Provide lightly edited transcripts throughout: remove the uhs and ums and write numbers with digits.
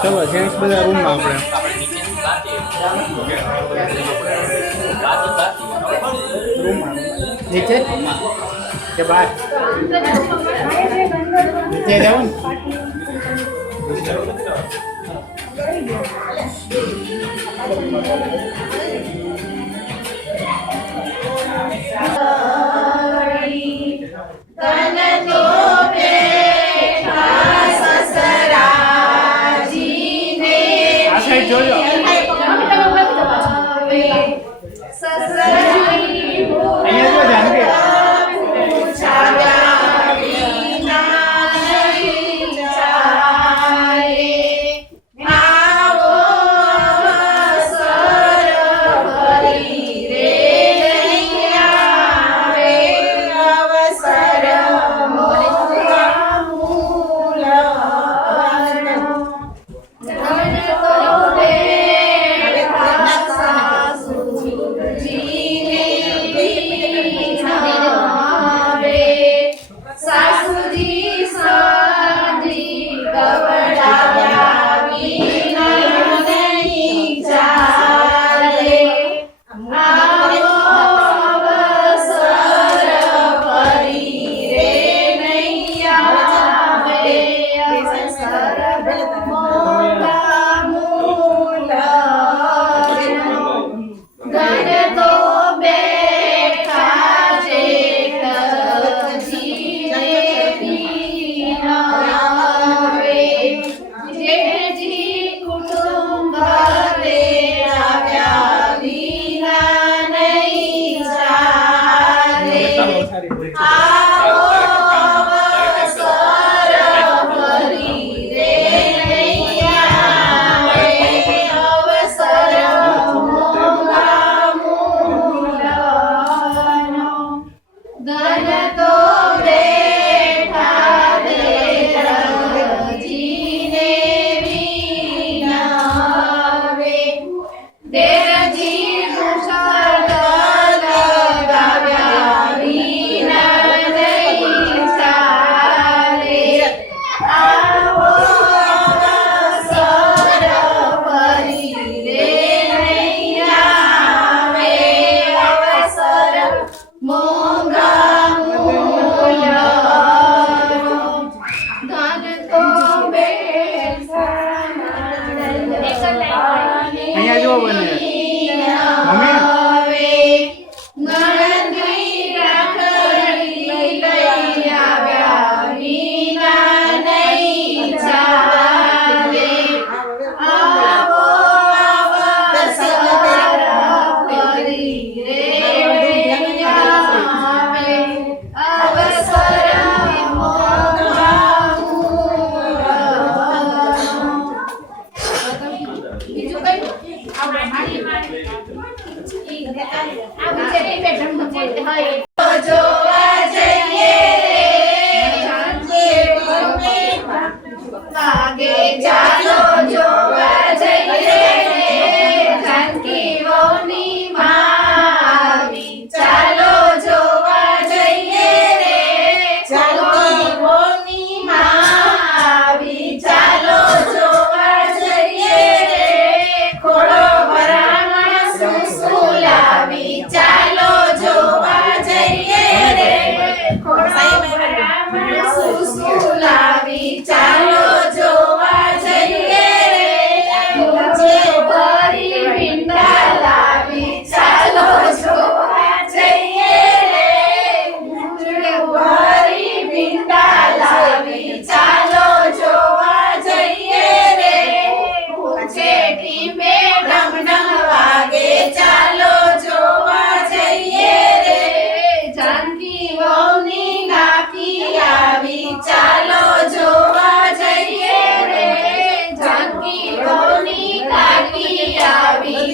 ચલો જેન્ટ્સ બધા રૂમમાં રૂમમાં નીચે કે બહાર નીચે જાઓ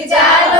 ચાલો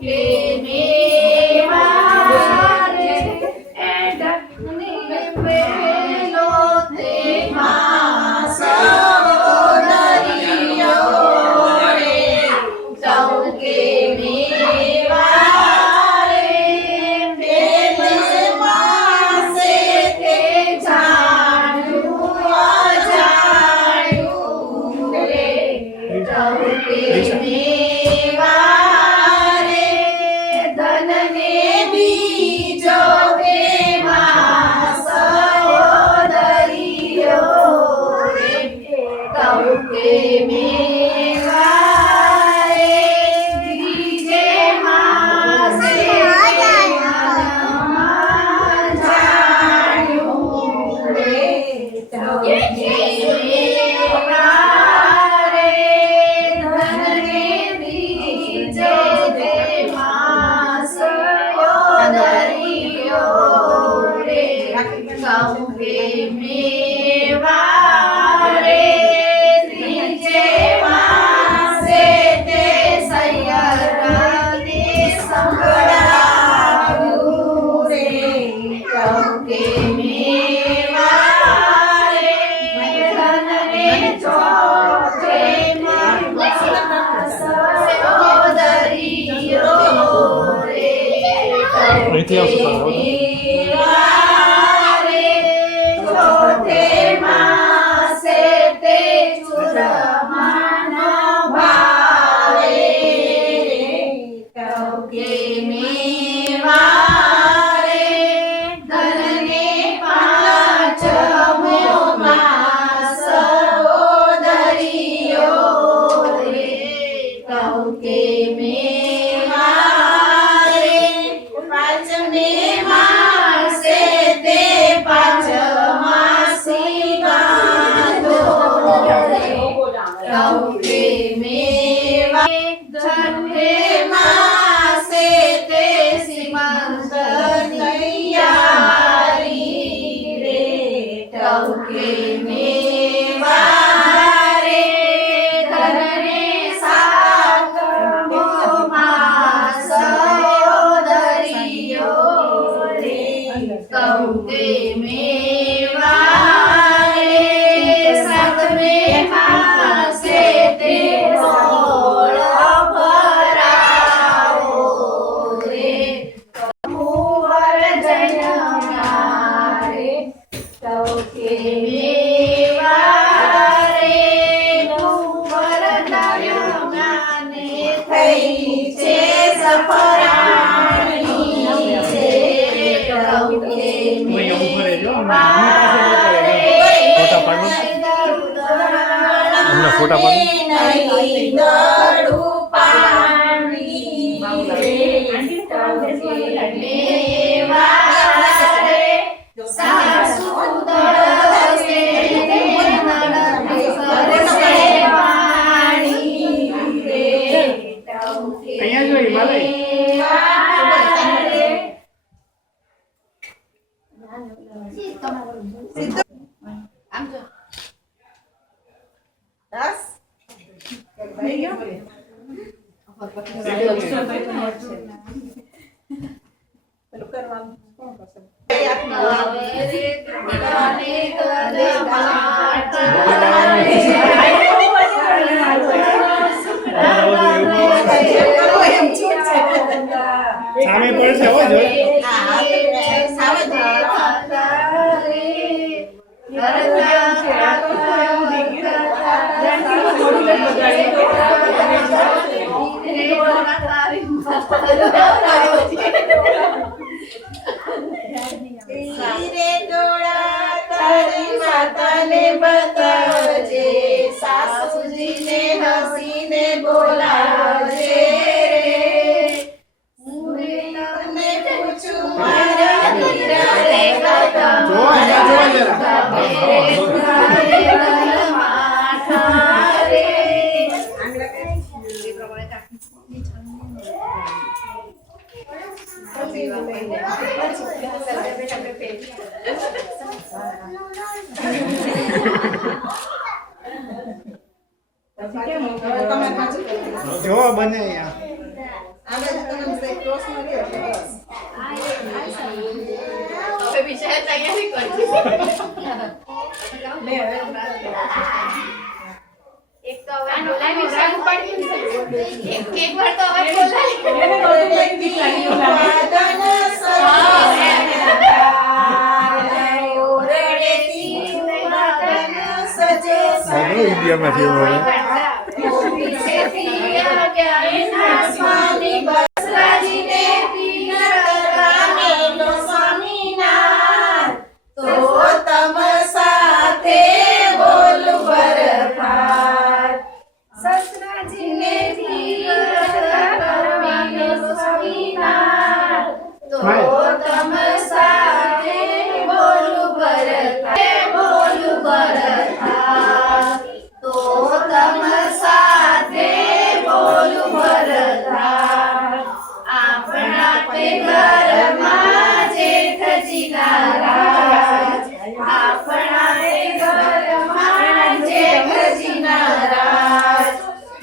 કે મેવારે એડને પેલો તે માં સહોદરીઓ રે ચૌકે મેવારે પેલે માસે તે જાણ્યું અજાણ્યું રે ચૌકે મેવારે ધનને બીજો તે માં સહોદરીઓ રે ચૌકે મેવારે ત્રીજે માસે જાણ્યું રે ચૌકે મેવારે ધનને બીજો તે માં સહોદરીઓ રે ચૌકે મેવારે ત્રીજે માસે તે સૈયરને સંભળાવ્યું રે ચૌકે મેવારે ધનને ચોથે માં સહોદરીઓ રે ચૌકે મેવારે ચોથે માસે તે ચૂરમાનો ભાવે રે ચૌકે મેવારે ધનને પાંચમો માં સહોદરીઓ રે ચૌકે મેવારે પાંચમે માસે તે પાંચમાસી બાંધો રે ચૌકે મેવારે છઠ્ઠે માસે તે સીમંત તૈયારી રે ચૌકે મેવારે ધનને સાતમો માં સહોદરીઓ રે ચૌકે મેવારે સાતમે માસે તે સોળ ભરાવો રે કુંવર જન્મ્યા રે ચૌકે મેવારે કુંવર જન્મ્યા ને થઈ છે સફરાણી રે ચૌકે મેવારે ફોટા પાડો. હમણાં ફોટા પાડો. નહીં દડું પાણી રે ચૌકે મેવારે સાસુ દળસે નણંદ કરશે વાણી રે ચૌકે અહીંયા જો હિમાલય. મેવારે આમ જો 10 થઈ ગયો પેલું કરવાનું કોણ કરશે સામે પડશે હો જો. માતાને બતાવજે સાસુજીને હસીને બોલાવજે રે તમને પૂછું મારા દીકરા રે જો અહીંયા જો જરા. માઠા રે જો બને અહીંયા. આ બાજુ તમે સાહેબ ક્રોસમાં રહ્યો એટલે બસ. હવે વિષય તૈયારી કરજો. લે હવે એક તો હવે બોલાવી વિષય પડ્યું છે. એક વાર તો હવે બોલાવી. સાંભળો ઇન્ડિયામાંથી એવું હવે. સ્વામી બસરાજીને પીર કરવાનો સ્વામિનાથ તો તમ સાથે બોલ બરફાર સસરાજીને પીર કરવાનો સ્વામિનાથ તો તમ સાથે બોલ બરફાર બોલ બરફાર તો તમ સાથે બોલ બરફાર આપણા તે ઘરમાં જેઠજી નારાજ આપણા તે ઘરમાં જેઠજી નારાજ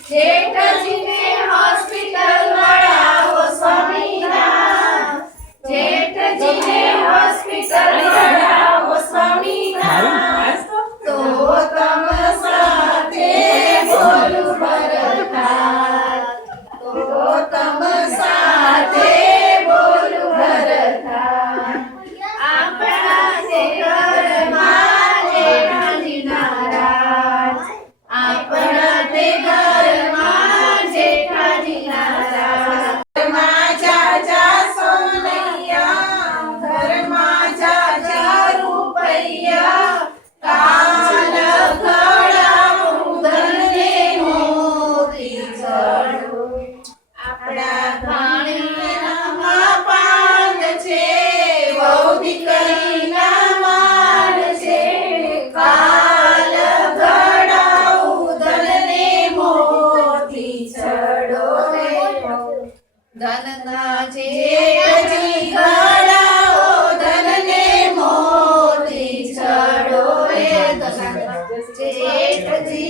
જેઠજીને હોસ્પિટલ વળાવો સ્વામિનાથ જેઠજીને હોસ્પિટલ વળાવો સ્વામિનાથ તો તમ સાથે બોલ બરફાર તો તમ સાથે બોલ બરફાર આપણા તે ઘરમાં જેઠજી નારાજ આપણા તે ઘરમાં જેઠાજી નારાજ ઘરમાં જાજા સોનૈયા ઘરમાં જાજા રૂપૈયા કાલ ઘડાવું ધનને મોતી ચડો આપણા ભાણિયામાં પાન છે વહુ દીકરીના માન છે કાલ ઘડાવું ધનને મોતી ચડો રે ધનના જેઠજી ઘડાવો ધનને મોતી ચડો રે ધનના જેઠજી